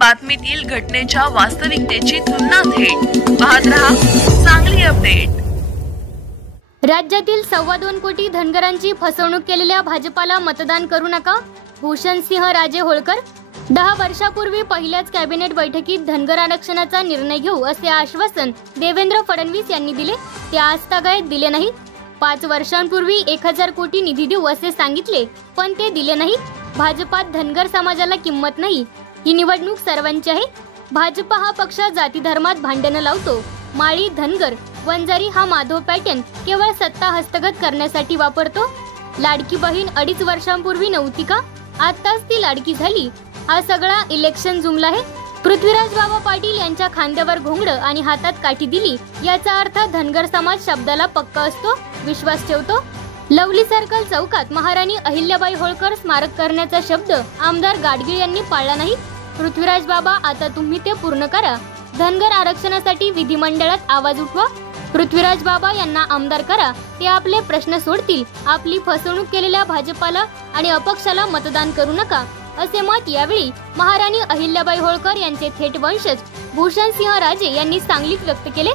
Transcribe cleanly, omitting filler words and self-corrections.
बातमीतील घटनेच्या वास्तविकतेची तुलना थेट पाहत रहा सांगली अपडेट। राज्यातील 2.25 कोटी धनगरांची फसवणूक केलेल्या भाजपाला मतदान करू नका, भूषणसिंह राजे होळकर। 10 वर्षापूर्वी पहिल्याच कॅबिनेट बैठकीत धनगर आरक्षणाचा निर्णय घेऊ असे आश्वासन देवेंद्र फडणवीस यांनी दिले, ते आजतागायत दिले नाही। 5 वर्षांपूर्वी 1000 कोटी निधी देऊ असे सांगितले, पण ते दिले नाही। भाजपात धनगर समाजाला किंमत नाही। ही निवडणूक सर्वांची आहे। भाजप हा पक्ष जाती धर्मात भांडण लावतो। माळी, धनगर, वंजारी हा माधव पॅटर्न केवळ सत्ता हस्तगत करण्यासाठी वापरतो। लाडकी बहीण 2.5 वर्षांपूर्वी नव्हती का? आताच ती लाडकी झाली। हा सगळा इलेक्शन जुमला आहे। पृथ्वीराज बाबा पाटील यांच्या खांद्यावर घोंगडं आणि हातात काठी दिली, याचा अर्थ धनगर समाज शब्दाला पक्का असतो, विश्वास ठेवतो। लवली सर्कल चौकात महाराणी अहिल्याबाई होळकर स्मारक करण्याचा शब्द आमदार गाडगीळ यांनी पाळला नाही। पृथ्वीराज बाबा, आता तुम्ही ते पूर्ण करा। धनगर आरक्षणासाठी विधिमंडळात आवाज उठवा। पृथ्वीराज बाबा यांना आमदार करा, ते आपले प्रश्न सोडतील। आपली फसवणूक केलेल्या भाजपाला आणि अपक्षाला मतदान करू नका, असे मत यावेळी महाराणी अहिल्याबाई होळकर यांचे थेट वंशज भूषणसिंह राजे यांनी सांगलीत व्यक्त केले।